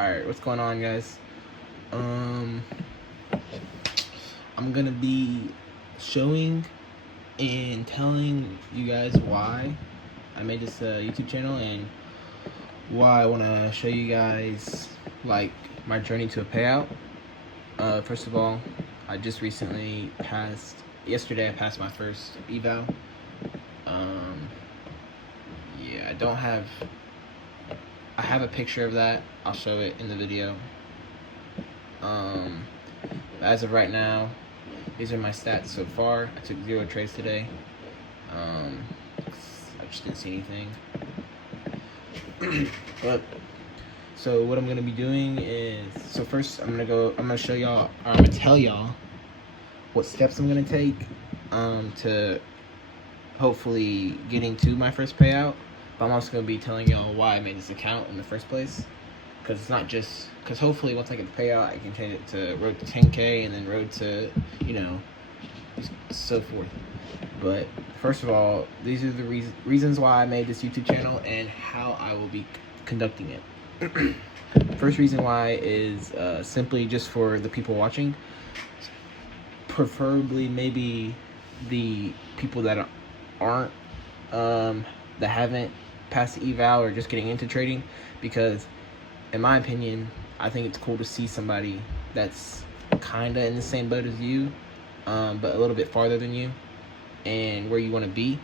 Alright, what's going on, guys? I'm gonna be showing and telling you guys why I made this YouTube channel and why I want to show you guys like my journey to a payout. First of all, I just recently yesterday I passed my first eval. Yeah, I have a picture of that. I'll show it in the video. As of right now, these are my stats so far. I took 0 trades today. I just didn't see anything. But so what I'm gonna be doing is, so first I'm gonna show y'all, or I'm gonna tell y'all what steps I'm gonna take to hopefully getting to my first payout. But I'm also gonna be telling y'all why I made this account in the first place. Because it's not just, because hopefully once I get the payout, I can change it to road to 10K and then road to, so forth. But first of all, these are the reasons why I made this YouTube channel and how I will be conducting it. First reason why is simply just for the people watching. Preferably maybe the people that aren't, that haven't passed the eval or just getting into trading, because in my opinion, I think it's cool to see somebody that's kind of in the same boat as you, but a little bit farther than you, and where you want to be.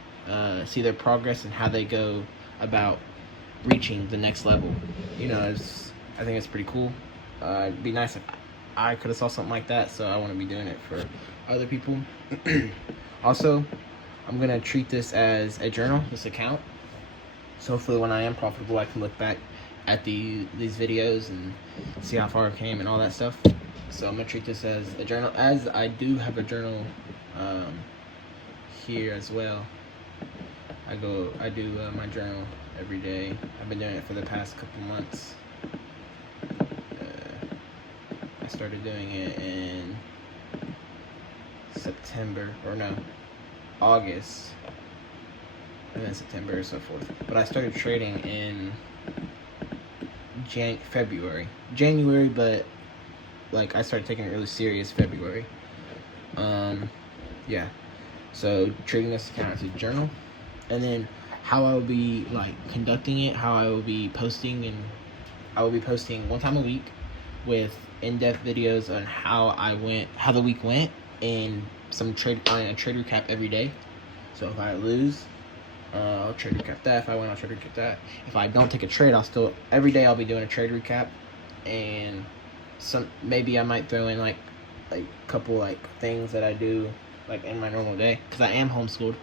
See their progress and how they go about reaching the next level. I think it's pretty cool. It'd be nice if I could have saw something like that, so I want to be doing it for other people. Also, I'm going to treat this as a journal, this account. So hopefully when I am profitable, I can look back at these videos and see how far I came and all that stuff. So I'm gonna treat this as a journal, as I do have a journal here as well. I do my journal every day. I've been doing it for the past couple months. I started doing it in August, and then September, and so forth. But I started trading in January, but like I started taking it really serious February. Yeah. So treating this account as a journal, and then how I will be like conducting it, how I will be posting, and I will be posting one time a week with in-depth videos on how the week went, and a trade recap every day. So if I lose, I'll trade recap that. If I win, I'll trade recap that. If I don't take a trade, every day I'll be doing a trade recap, and maybe I might throw in like a couple like things that I do like in my normal day, because I am homeschooled.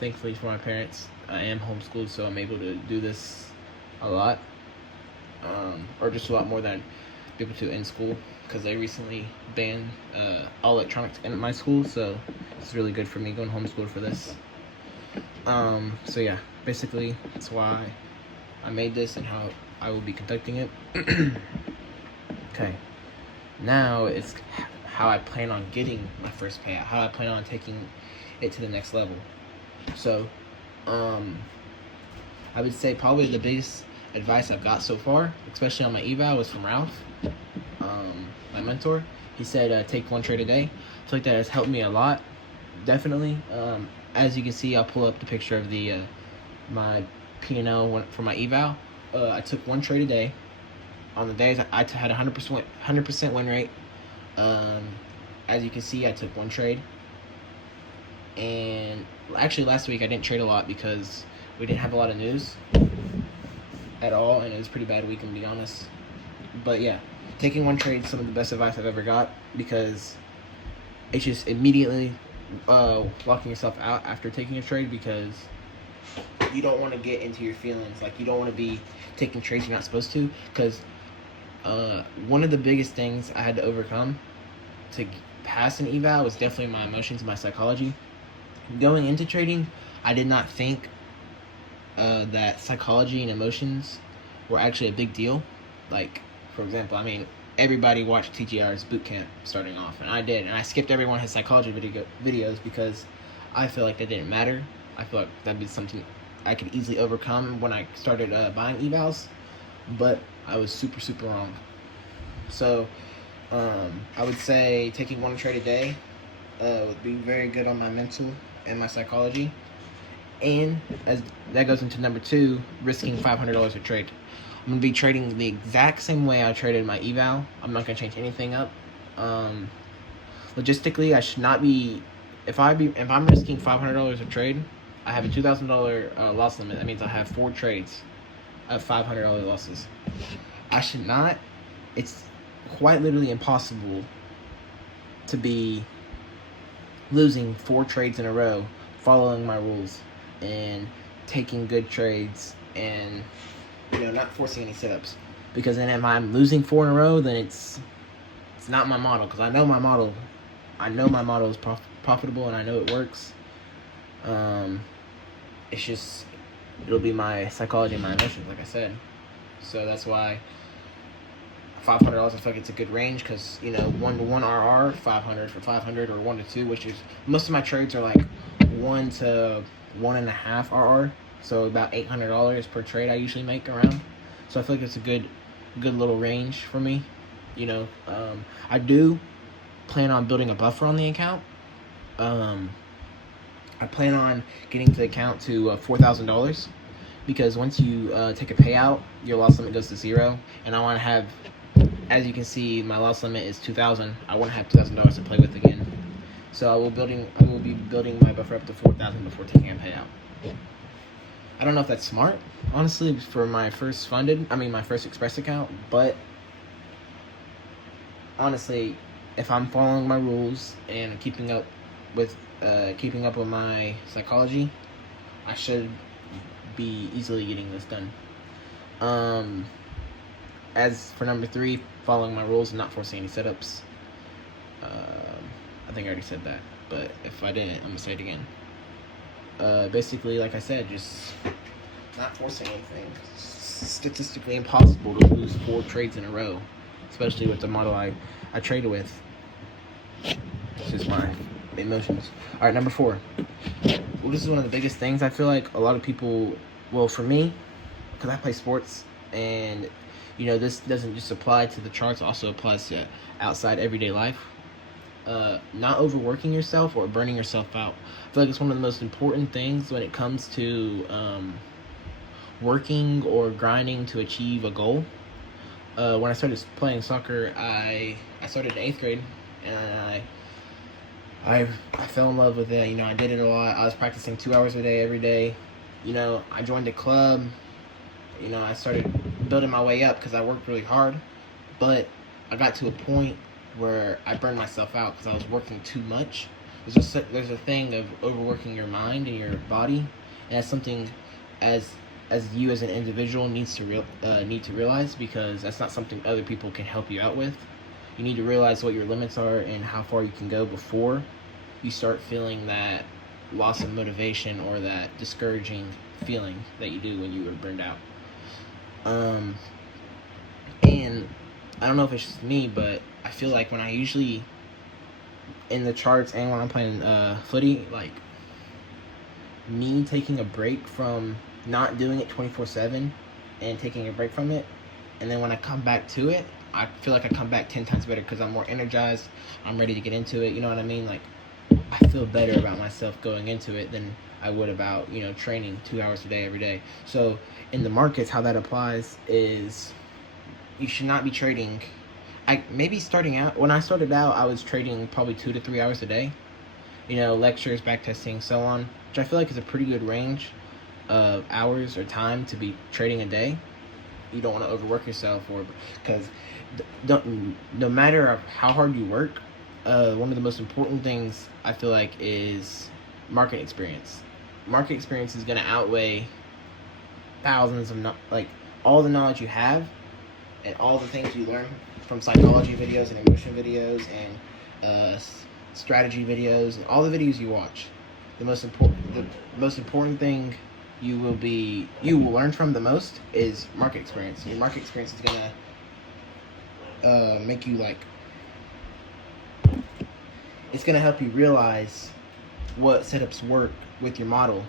Thankfully for my parents, I am homeschooled, so I'm able to do this a lot, or just a lot more than I'd be able to in school, because they recently banned all electronics in my school, so it's really good for me going homeschooled for this. So yeah, basically that's why I made this and how I will be conducting it. Okay, now it's how I plan on getting my first payout, how I plan on taking it to the next level. So I would say probably the biggest advice I've got so far, especially on my eval, was from Ralph, my mentor. He said take one trade a day. I feel like that has helped me a lot, definitely. As you can see, I'll pull up the picture of the my P&L for my eval. I took one trade a day. On the days I had 100% win rate. As you can see, I took one trade. And actually last week I didn't trade a lot because we didn't have a lot of news at all, and it was a pretty bad week, to be honest. But yeah, taking one trade is some of the best advice I've ever got, because it's just immediately locking yourself out after taking a trade, because you don't want to get into your feelings. Like, you don't want to be taking trades you're not supposed to, because one of the biggest things I had to overcome to pass an eval was definitely my emotions, my psychology. Going into trading, I did not think that psychology and emotions were actually a big deal. Like, for example, everybody watched TGR's boot camp starting off, and I did, and I skipped every one of his psychology videos because I feel like that didn't matter. I feel like that'd be something I could easily overcome when I started buying evals. but I was super wrong. So I would say taking one trade a day would be very good on my mental and my psychology. And as that goes into number 2, risking $500 a trade. I'm gonna be trading the exact same way I traded my eval. I'm not gonna change anything up. Logistically, I should not be. If I'm risking $500 a trade, I have a $2,000 loss limit. That means I have 4 trades of $500 losses. I should not. It's quite literally impossible to be losing 4 trades in a row, following my rules and taking good trades, and not forcing any setups. Because then if I'm losing 4 in a row, then it's not my model. Because I know my model is profitable, and I know it works. It's just it'll be my psychology and my emotions, like I said. So that's why $500, I feel like it's a good range, because 1 to 1 RR, 500 for 500, or 1 to 2, which is most of my trades are like 1 to 1.5 RR, so about $800 per trade I usually make around. So I feel like it's a good little range for me. I do plan on building a buffer on the account. I plan on getting the account to $4,000, because once you take a payout, your loss limit goes to 0, and I want to have, as you can see, my loss limit is $2,000. I want to have $2,000 to play with again. So I will be building my buffer up to 4,000 before taking a payout. I don't know if that's smart, honestly, for my first Express account, but honestly, if I'm following my rules and keeping up with my psychology, I should be easily getting this done. As for number 3, following my rules and not forcing any setups. I think I already said that, but if I didn't, I'm gonna say it again. Basically, like I said, just not forcing anything. Statistically impossible to lose 4 trades in a row, especially with the model I traded with. It's just my emotions. All right, number 4. Well, this is one of the biggest things. I feel like a lot of people, well, for me, because I play sports, and this doesn't just apply to the charts, also applies to outside everyday life. Not overworking yourself or burning yourself out. I feel like it's one of the most important things when it comes to working or grinding to achieve a goal. When I started playing soccer, I started in 8th grade, and I fell in love with it. I did it a lot. I was practicing 2 hours a day, every day. I joined a club. I started building my way up because I worked really hard. But I got to a point where I burned myself out because I was working too much. There's a thing of overworking your mind and your body, and that's something as you as an individual need to realize, because that's not something other people can help you out with. You need to realize what your limits are and how far you can go before you start feeling that loss of motivation or that discouraging feeling that you do when you were burned out. And I don't know if it's just me, but I feel like when I usually, in the charts and when I'm playing footy, like, me taking a break from not doing it 24/7 and taking a break from it, and then when I come back to it, I feel like I come back 10 times better because I'm more energized. I'm ready to get into it. You know what I mean? Like, I feel better about myself going into it than I would about training 2 hours a day every day. So in the markets, how that applies is you should not be trading. Maybe starting out, when I started out, I was trading probably 2 to 3 hours a day. Lectures, backtesting, so on, which I feel like is a pretty good range of hours or time to be trading a day. You don't want to overwork yourself, because no matter how hard you work, one of the most important things I feel like is market experience. Market experience is going to outweigh thousands of all the knowledge you have and all the things you learn from psychology videos and emotion videos and strategy videos and all the videos you watch. The most important thing you will learn from the most is market experience. Your market experience is gonna make you it's gonna help you realize what setups work with your model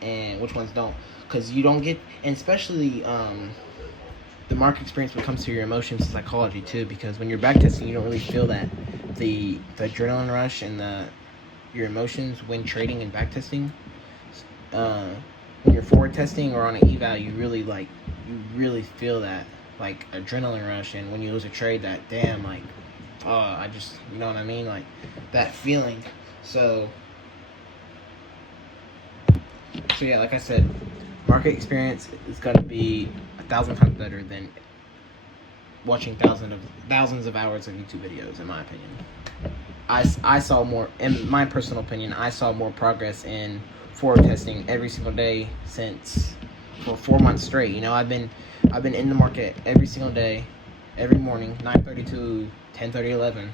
and which ones don't, because you don't get, and especially the market experience when it comes to your emotions and psychology too, because when you're backtesting, you don't really feel that the adrenaline rush and your emotions when trading and backtesting. When you're forward testing or on an eval, you really feel that like adrenaline rush, and when you lose a trade, that damn like, oh, I just, you know what I mean, like that feeling. So yeah, like I said, market experience is gonna be 1,000 times better than watching thousands of hours of YouTube videos, in my opinion. I saw more, in my personal opinion, I saw more progress in forward testing every single day for 4 months straight. You know, I've been in the market every single day, every morning, 9:30 to 10:30, 11,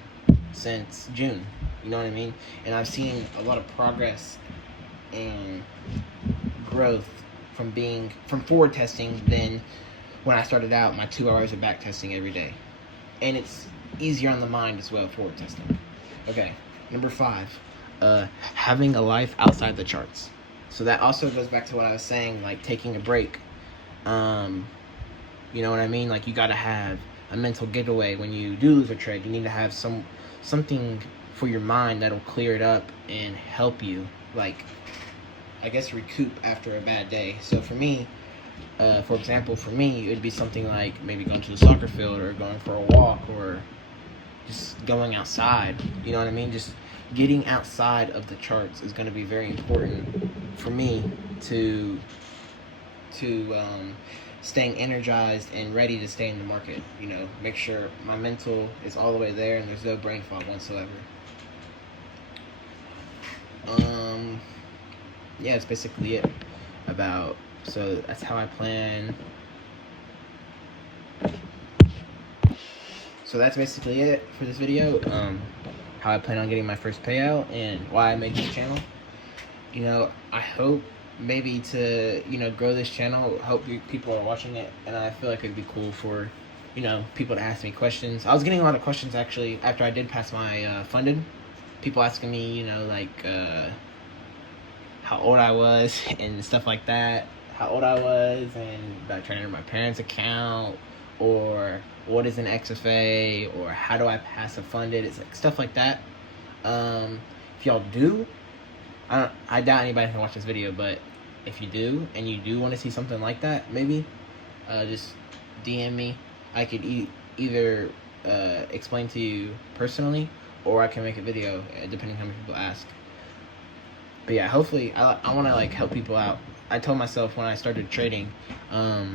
since June. You know what I mean? And I've seen a lot of progress and growth from forward testing than when I started out my 2 hours of back testing every day. And it's easier on the mind as well, forward testing. Okay, number 5, having a life outside the charts. So that also goes back to what I was saying, like taking a break. You know what I mean? Like you gotta have a mental getaway when you do lose a trade. You need to have something for your mind that'll clear it up and help you, like, I guess, recoup after a bad day. So for me, for example, for me, it would be something like maybe going to the soccer field or going for a walk or just going outside. You know what I mean? Just getting outside of the charts is going to be very important for me to staying energized and ready to stay in the market. You know, make sure my mental is all the way there and there's no brain fog whatsoever. Yeah, it's basically it. So that's how I plan. So that's basically it for this video. How I plan on getting my first payout and why I made this channel. You know, I hope maybe to, you know, grow this channel. Hope people are watching it, and I feel like it'd be cool for, you know, people to ask me questions. I was getting a lot of questions actually after I did pass my funded. People asking me, you know, like how old I was and stuff like that. How old I was and about trying to enter my parents' account, or what is an XFA, or how do I pass a funded. It's like stuff like that. If y'all do, I doubt anybody can watch this video, but if you do and you do want to see something like that, maybe just DM me. I could either explain to you personally, or I can make a video depending on how many people ask. But yeah, hopefully I want to like help people out. I told myself when I started trading, I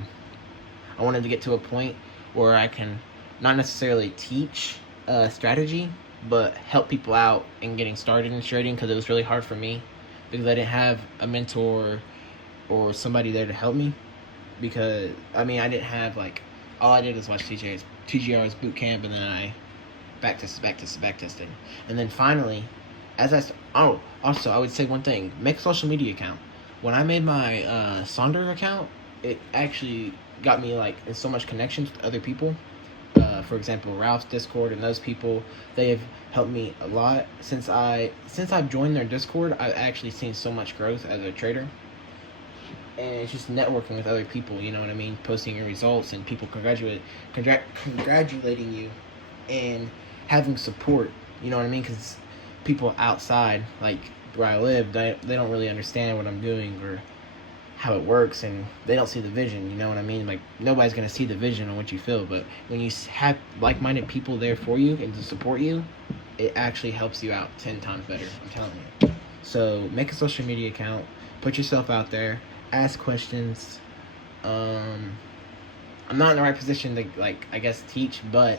wanted to get to a point where I can not necessarily teach strategy, but help people out in getting started in trading, because it was really hard for me because I didn't have a mentor or somebody there to help me. Because I mean, I didn't have, like, all I did was watch TGR's boot camp, and then I backtested, and then finally, also I would say one thing: make a social media account. When I made my Sonder account, it actually got me like in so much connections with other people. For example, Ralph's Discord and those people, they have helped me a lot. Since I've joined their Discord, I've actually seen so much growth as a trader. And it's just networking with other people, you know what I mean? Posting your results and people congratulating you and having support, you know what I mean? Because people outside, like where I live, they don't really understand what I'm doing or how it works, and they don't see the vision, you know what I mean? Like, nobody's going to see the vision on what you feel, but when you have like-minded people there for you and to support you, it actually helps you out 10 times better, I'm telling you. So make a social media account, put yourself out there, ask questions. I'm not in the right position to, like, I guess, teach, but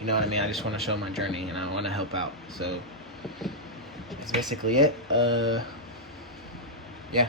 you know what I mean? I just want to show my journey and I want to help out. So that's basically it. Yeah.